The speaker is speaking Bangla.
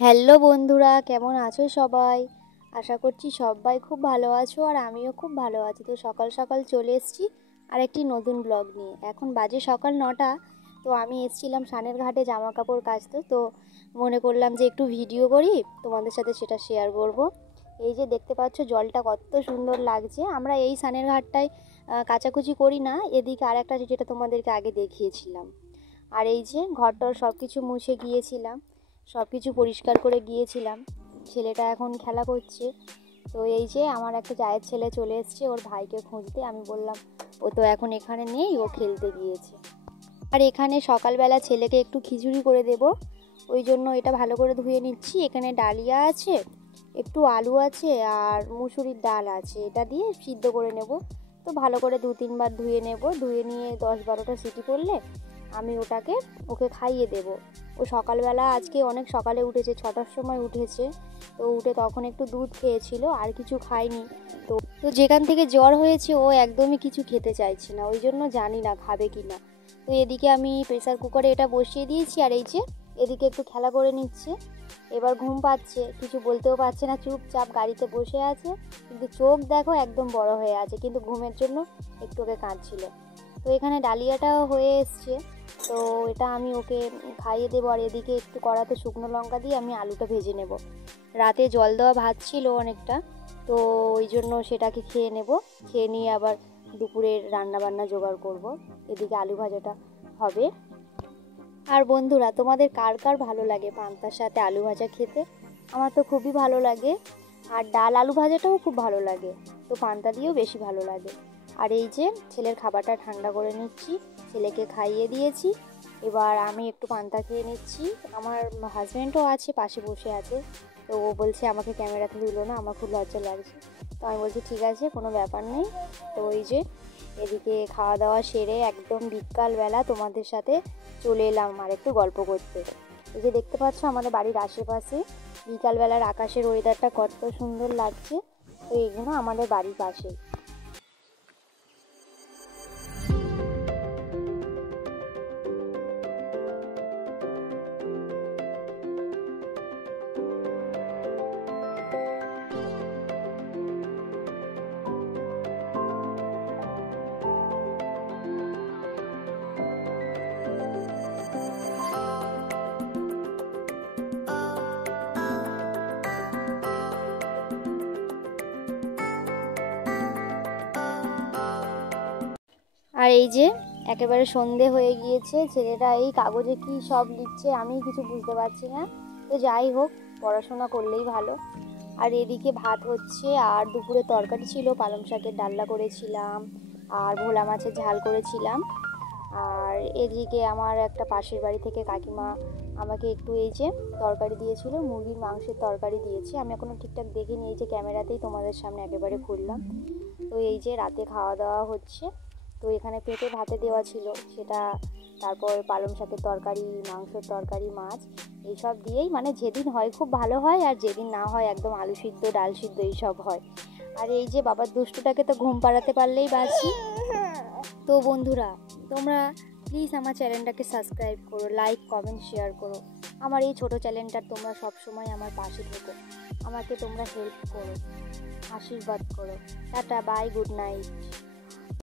হ্যালো বন্ধুরা, কেমন আছো সবাই? আশা করছি সবাই খুব ভালো আছো আর আমিও খুব ভালো আছি। তো সকাল সকাল চলে এসেছি আরেকটি নতুন ব্লগ নিয়ে। এখন বাজে সকাল 9টা। তো আমি এসেছিলাম সানের ঘাটে জামা কাপড় কাচতে। তো মনে করলাম যে একটু ভিডিও করি, তোমাদের সাথে সেটা শেয়ার করব। এই যে দেখতে পাচ্ছ জলটা কত সুন্দর লাগছে। আমরা এই সানের ঘাটটায় কাচাকুচি করি না, এদিকে আরেকটা যেটা তোমাদেরকে আগে দেখিয়েছিলাম। আর এই যে ঘরটর সব কিছু মুছে গিয়েছিলাম, সব কিছু পরিষ্কার করে গিয়েছিলাম। ছেলেটা এখন খেলা করছে। তো এই যে আমার একটা জায়ের ছেলে চলে এসছে ওর ভাইকে খুঁজতে। আমি বললাম ও তো এখন এখানে নেই, ও খেলতে গিয়েছে। আর এখানে সকালবেলা ছেলেকে একটু খিচুড়ি করে দেব, ওই জন্য এটা ভালো করে ধুয়ে নিচ্ছি। এখানে ডালিয়া আছে, একটু আলু আছে আর মুসুরির ডাল আছে, এটা দিয়ে সিদ্ধ করে নেব। তো ভালো করে 2-3 বার ধুয়ে নেব। ধুয়ে নিয়ে 10-12টা সিটি পড়লে আমি ওকে খাইয়ে দেব। ও সকালবেলা আজকে অনেক সকালে উঠেছে, 6টার সময় উঠেছে। তো উঠে তখন একটু দুধ খেয়েছিল, আর কিছু খায়নি। তো তো যেখান থেকে জ্বর হয়েছে ও একদমই কিছু খেতে চাইছে না, ওই জন্য জানি না খাবে কি না। তো এদিকে আমি প্রেসার কুকারে এটা বসিয়ে দিয়েছি, আর এই যে এদিকে একটু খেলা করে নিচ্ছে। এবার ঘুম পাচ্ছে, কিছু বলতেও পারছে না, চুপচাপ গাড়িতে বসে আছে। কিন্তু চোখ দেখো একদম বড় হয়ে আছে, কিন্তু ঘুমের জন্য একটু ওকে কাঁদছিল। তো এখানে ডালিয়াটাও হয়ে এসছে। তো এটা আমি ওকে খাইয়ে দেবো। আর এদিকে একটু কড়াতে শুকনো লঙ্কা দিয়ে আমি আলুটা ভেজে নেব। রাতে জল দেওয়া ভাত ছিল অনেকটা, তো ওই জন্য সেটাকে খেয়ে নেব। খেয়ে নিয়ে আবার দুপুরের রান্নাবান্না জোগাড় করব। এদিকে আলু ভাজাটা হবে। আর বন্ধুরা, তোমাদের কার কার ভালো লাগে পান্তার সাথে আলু ভাজা খেতে? আমার তো খুবই ভালো লাগে। আর ডাল আলু ভাজাটাও খুব ভালো লাগে, তো পান্তা দিয়েও বেশি ভালো লাগে। আর এই যে ছেলের খাবারটা ঠান্ডা করে নিচ্ছি, ছেলেকে খাইয়ে দিয়েছি। এবার আমি একটু পান্তা খেয়ে নিচ্ছি। আমার হাজব্যান্ডও আছে, পাশে বসে আছে। তো ও বলছে আমাকে ক্যামেরাতে তুলো না, আমার খুব লজ্জা লাগছে। তো আমি বলছি ঠিক আছে, কোনো ব্যাপার নেই। তো ওই যে এদিকে খাওয়া দাওয়া সেরে একদম বিকালবেলা তোমাদের সাথে চলে এলাম আর একটু গল্প করতে। এই যে দেখতে পাচ্ছ আমাদের বাড়ির আশেপাশে বিকালবেলার আকাশের ওয়েদারটা কত সুন্দর লাগছে। তো এইগুলো আমাদের বাড়ির পাশে। আর এই যে একেবারে সন্ধে হয়ে গিয়েছে, ছেলেটা এই কাগজে কি সব লিখছে আমি কিছু বুঝতে পারছি না। তো যাই হোক, পড়াশোনা করলেই ভালো। আর এদিকে ভাত হচ্ছে, আর দুপুরে তরকারি ছিল, পালং শাকের ডালনা করেছিলাম আর ভোলা মাছের ঝাল করেছিলাম। আর এদিকে আমার একটা পাশের বাড়ি থেকে কাকিমা আমাকে একটু এই যে তরকারি দিয়েছিল, মুরগির মাংসের তরকারি দিয়েছে। আমি এখনও ঠিকঠাক দেখিনি, এই যে ক্যামেরাতেই তোমাদের সামনে একেবারে খুললাম। তো এই যে রাতে খাওয়া দাওয়া হচ্ছে। তো এখানে পেঁপে ভাতে দেওয়া ছিল সেটা, তারপর পালং শাকের তরকারি, মাংসের তরকারি, মাছ, এইসব দিয়েই মানে যেদিন হয় খুব ভালো হয়, আর যেদিন না হয় একদম আলু সিদ্ধ ডাল সিদ্ধ এইসব হয়। আর এই যে বাবার দুষ্টুটাকে তো ঘুম পাড়াতে পারলেই বাঁচি। তো বন্ধুরা, তোমরা প্লিজ আমার চ্যানেলটাকে সাবস্ক্রাইব করো, লাইক কমেন্ট শেয়ার করো। আমার এই ছোট চ্যানেলটার তোমরা সবসময় আমার পাশে থেকো, আমাকে তোমরা হেল্প করো, আশীর্বাদ করো। Tata, bye, good night.